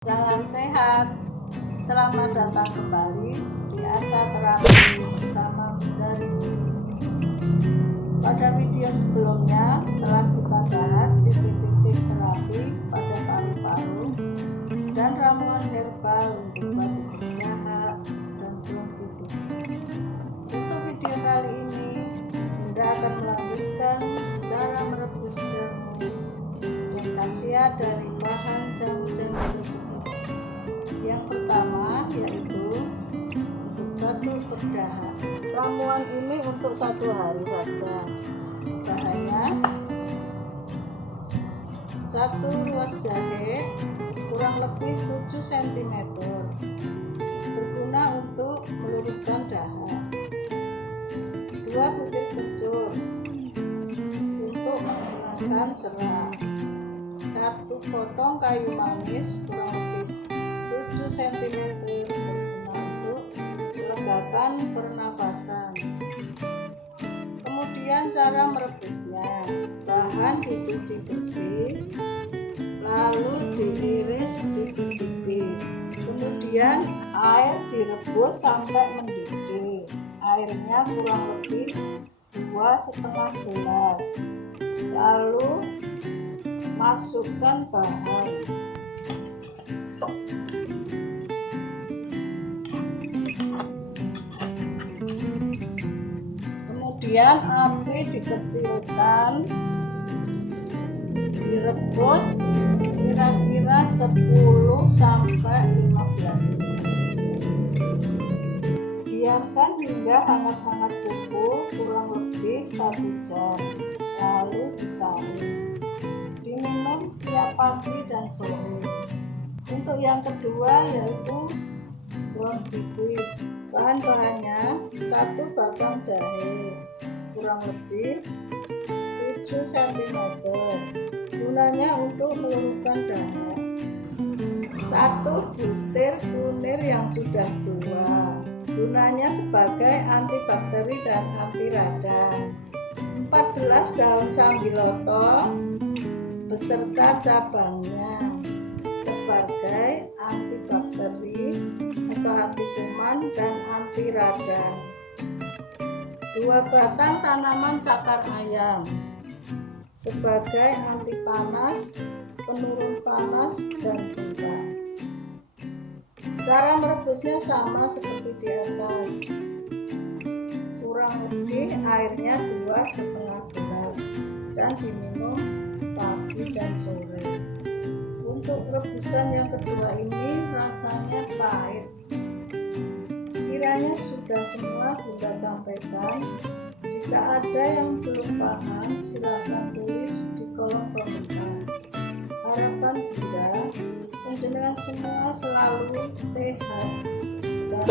Salam sehat, selamat datang kembali di Asa Terapi bersama Bunda Riri. Pada video sebelumnya telah kita bahas titik-titik terapi pada paru-paru dan ramuan herbal untuk batuk berdahak dan bronkitis. Untuk video kali ini, Bunda akan melanjutkan cara merebus jamu dan khasiat dari bahan jamu-jamu tersebut. Yang pertama yaitu untuk batuk berdahak. Ramuan ini untuk 1 hari saja. Bahannya 1 ruas jahe kurang lebih 7 cm, berguna untuk meluruskan dahak. 2 butir kencur untuk menghilangkan serak. 1 potong kayu manis kurang lebih 7 cm, berguna untuk melegakan pernafasan. Kemudian cara merebusnya, bahan dicuci bersih lalu diiris tipis-tipis, kemudian air direbus sampai mendidih. Airnya kurang lebih 2,5 gelas, lalu masukkan bahan. Kemudian api dikecilkan, direbus kira-kira 10-15 menit. Diamkan hingga hangat-hangat bubuk kurang lebih 1 jam, lalu disaring. Diminum tiap pagi dan sore. Untuk yang kedua yaitu bronkitis. Bahan-bahannya 1 batang jahe kurang lebih 7 cm, gunanya untuk meluruskan dahak. 1 butir kunir yang sudah tua, gunanya sebagai antibakteri dan anti radang. 14 daun sambiloto beserta cabangnya sebagai antibakteri atau anti kuman dan anti radang. 2 batang tanaman cakar ayam sebagai anti panas, penurun panas dan bengkak. Cara merebusnya sama seperti di atas, kurang lebih airnya 2,5 gelas dan diminum pagi dan sore. Untuk rebusan yang kedua ini rasanya pahit. Kiranya sudah semua Bunda sampaikan. Jika ada yang belum paham, silahkan tulis di kolom komentar. Harapan Bunda, panjenengan semua selalu sehat dan